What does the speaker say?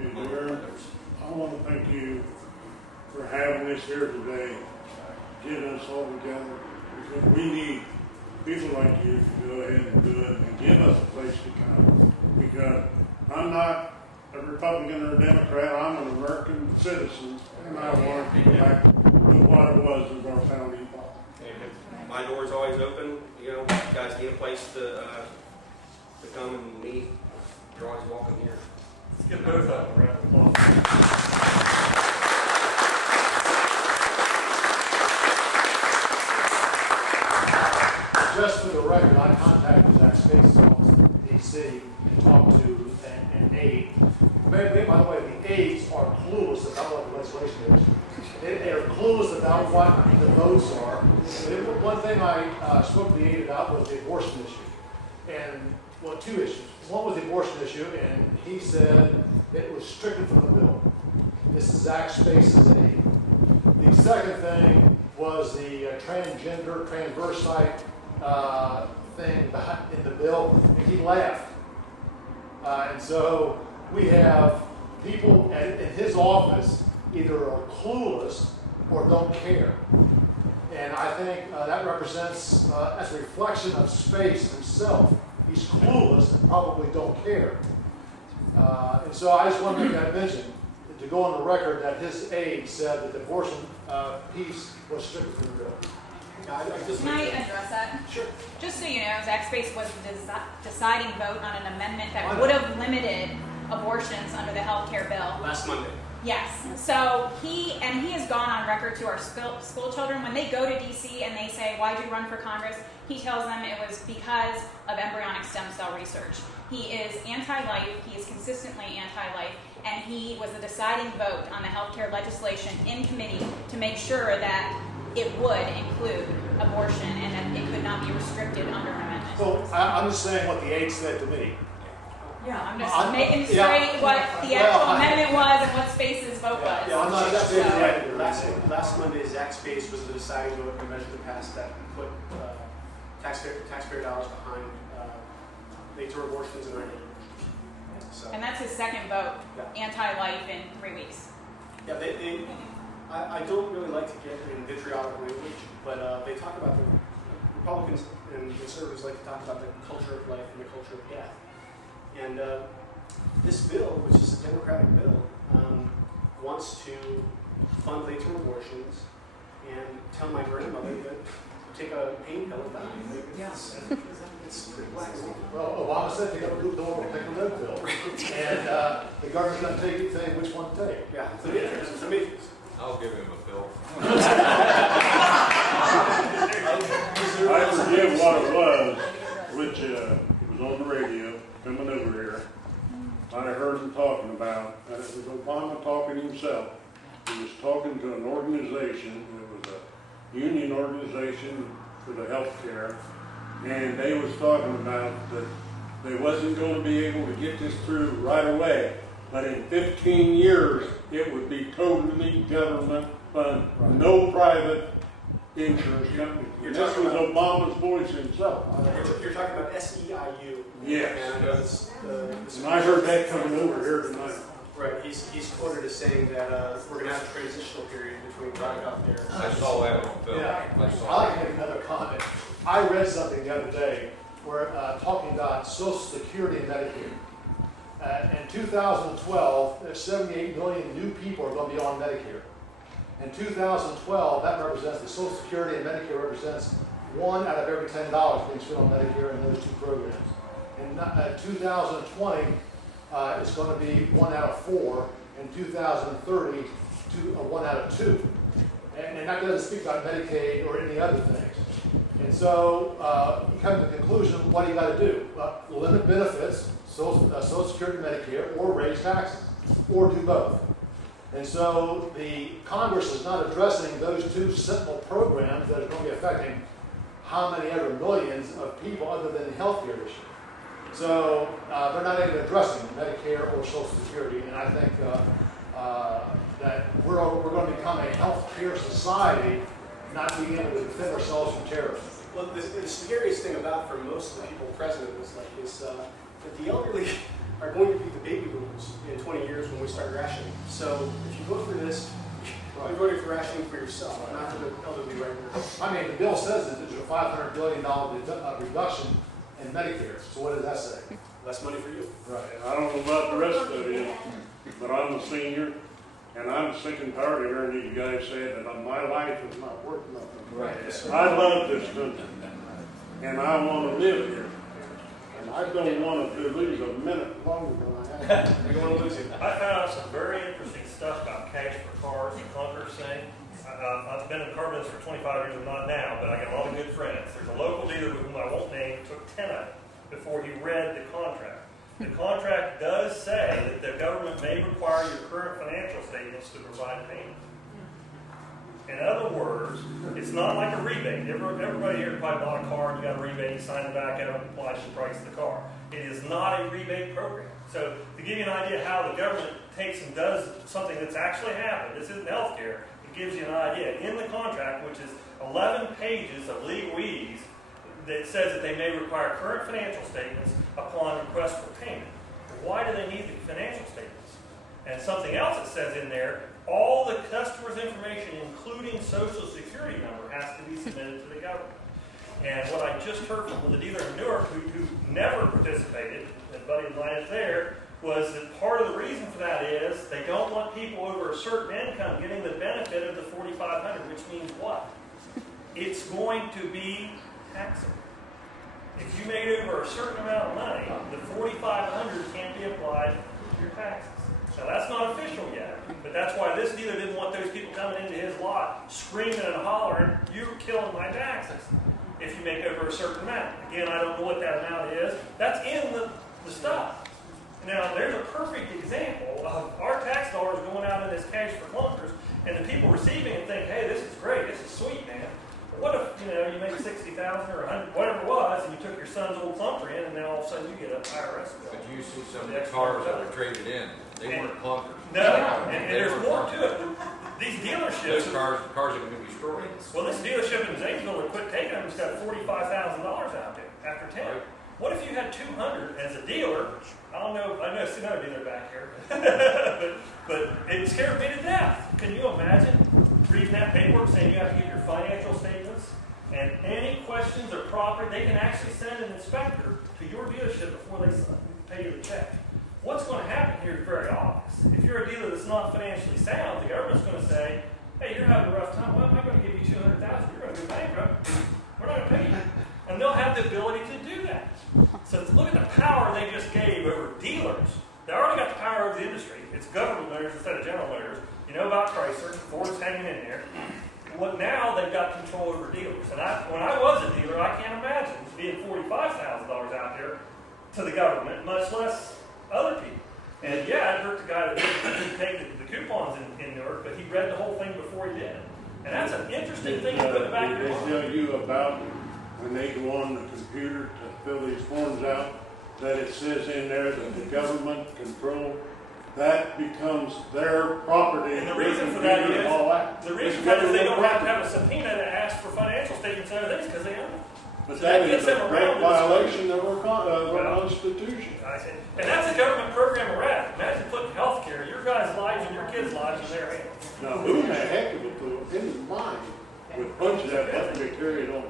And Mayor, I want to thank you for having this here today, getting us all together, because we need people like you to go ahead and do it and give us a place to come. Because I'm not a Republican or a Democrat, I'm an American citizen, and I want to go back to what it was as our founding father. My door's always open. You know, you guys need a place to come and meet. You're always welcome here. Let's give both of them a round of applause. Just for the record, I contacted Zach Space's office in D.C. and talked to an aide. By the way, the aides are clueless about what the legislation is. They are clueless about what the votes are. One thing I spoke to the aide about was the abortion issue. And, well, two issues. One was the abortion issue, and he said it was stricken from the bill. This is Zach Space's aide. The second thing was the transgender, transversite thing in the bill, and he laughed. And so we have people in his office either are clueless or don't care. And I think that represents, as a reflection of Space himself, he's clueless and probably don't care. And so I just want to make that mention, to go on the record that his aide said that the abortion piece was stricken from the bill. Can I address that? Sure. Just so you know, Zach Space was the deciding vote on an amendment that would have limited abortions under the health care bill. Last Monday. Yes. So he has gone on record to our school children. When they go to D.C. and they say, why'd you run for Congress? He tells them it was because of embryonic stem cell research. He is anti-life. He is consistently anti-life. And he was the deciding vote on the health care legislation in committee to make sure that it would include abortion and that it could not be restricted under an amendment. So I'm just saying what the aide said to me. Yeah, I'm just making straight what the actual amendment was and what Space's vote was. Yeah, I'm not that Last Monday, Zach Space was the deciding vote in the measure to pass that put taxpayer dollars behind late-term abortions and early abortions. So, and that's his second vote, anti-life in 3 weeks. Yeah, I don't really like to get in vitriolic language, but they talk about the Republicans and conservatives like to talk about the culture of life and the culture of death. And this bill, which is a Democratic bill, wants to fund late-term abortions and tell my grandmother that take a pain pill and die. Yes. It's pretty black. Well, Obama said pick up a don't want to take a red pill. And the government's going to tell you which one to take. Yeah. So, yeah, I mean, I'll give him a pill. I forget what it was, which it was on the radio, coming over here. I heard him talking about, and it was Obama talking himself. He was talking to an organization, it was a union organization for the health care, and they was talking about that they wasn't going to be able to get this through right away, but in 15 years it would be totally government funded, no private insurance company. And this was Obama's voice himself. You're talking about SEIU. Yes. And I heard that coming over here tonight. Right. He's quoted as saying that we're going to have a transitional period between private health care. I saw that on film. Yeah. I'd like to make another comment. I read something the other day where talking about Social Security and Medicare. In 2012, there's 78 million new people are going to be on Medicare. In 2012, that represents, the Social Security and Medicare represents 1 out of every $10 being spent on Medicare in those two programs. In 2020, it's going to be 1 out of 4. In 2030, 1 out of 2. And that doesn't speak about Medicaid or any other things. And so you come to the conclusion, what do you got to do? Limit benefits, Social Security and Medicare, or raise taxes, or do both. And so the Congress is not addressing those two sentinel programs that are going to be affecting how many ever millions of people other than the health care issue. So they're not even addressing Medicare or Social Security, and I think that we're going to become a health care society, not being able to defend ourselves from terrorism. Well, the scariest thing about for most of the people present is that the elderly are going to be the baby boomers in 20 years when we start So if you vote for this, you're voting for rationing for yourself, not for the elderly right here. I mean, the bill says that there's a $500 billion reduction in Medicare. So what does that say? Less money for you. Right. I don't know about the rest of you, but I'm a senior, and I'm sick and tired of hearing you guys say that my life is not worth nothing. Right. I love this country, and I want to live here. And I don't want to lose a minute longer than I have. You don't want to lose it. I found out some very interesting stuff about cash for cars and clunkers thing. I've been in the car business for 25 years, I'm not now, but I got a lot of good friends. There's a local dealer whom I won't name, took 10 of them before he read the contract. The contract does say that the government may require your current financial statements to provide payment. In other words, it's not like a rebate. Everybody here probably bought a car and you got a rebate, you sign the back of it, applies to the price of the car. It is not a rebate program. So to give you an idea how the government takes and does something that's actually happened, this isn't healthcare, it gives you an idea. In the contract, which is 11 pages of legalese, that says that they may require current financial statements upon request for payment. Why do they need the financial statements? And something else that says in there, all the customer's information, including social security number, has to be submitted to the government. And what I just heard from the dealer in Newark, who never participated, and buddy of mine is there, was that part of the reason for that is they don't want people over a certain income getting the benefit of the $4,500, which means what? It's going to be taxable. If you made over a certain amount of money, the $4,500 can't be applied to your taxes. Now that's not official yet, but that's why this dealer didn't want those people coming into his lot screaming and hollering, "You're killing my taxes," if you make over a certain amount. Again, I don't know what that amount is. That's in the stuff. Now, there's a perfect example of our tax dollars going out in this cash for clunkers, and the people receiving it think, "Hey, this is great. This is sweet, man." But what if, you made 60,000 or 100, whatever it was, and you took your son's old clunker in, and then all of a sudden you get a IRS bill? But you see some of the cars that are traded in, they weren't clunkers. No, and there's more to it. These dealerships, Those cars are going to be destroyed. well, this dealership in Zanesville that quit taking them has got $45,000 out there after 10. Right. What if you had 200 as a dealer? I know it's another dealer back here, but it scared me to death. Can you imagine reading that paperwork saying you have to give your financial statements and any questions or property? They can actually send an inspector to your dealership before they pay you the check. What's going to happen here is very obvious. If you're a dealer that's not financially sound, the government's going to say, "Hey, you're having a rough time. Well, I'm not going to give you $200,000. You're going to go bankrupt. We're not going to pay you." And they'll have the ability to do that. So look at the power they just gave over dealers. They already got the power over the industry. It's government motors instead of General Motors. You know about Chrysler. Ford's hanging in there. Well, now they've got control over dealers. And when I was a dealer, I can't imagine being $45,000 out there to the government, much less other people. And yeah, it hurt the guy that didn't take the coupons in Newark, but he read the whole thing before he did. And that's an interesting thing to put in the back of your They mind. tell you about when they go on the computer to fill these forms out, that it says in there that the government control, that becomes their property. And the reason for that is, all that. the reason for that is they don't have to have a subpoena to ask for financial statements and other things because they own it. But So that that is gets them a around great this. violation of our Well, Constitution. I see. And that's a government program we're at. Imagine putting health care, your guys' lives and your kids' lives in their hands. Now, who the heck of a in his mind would punch that button to carry it on?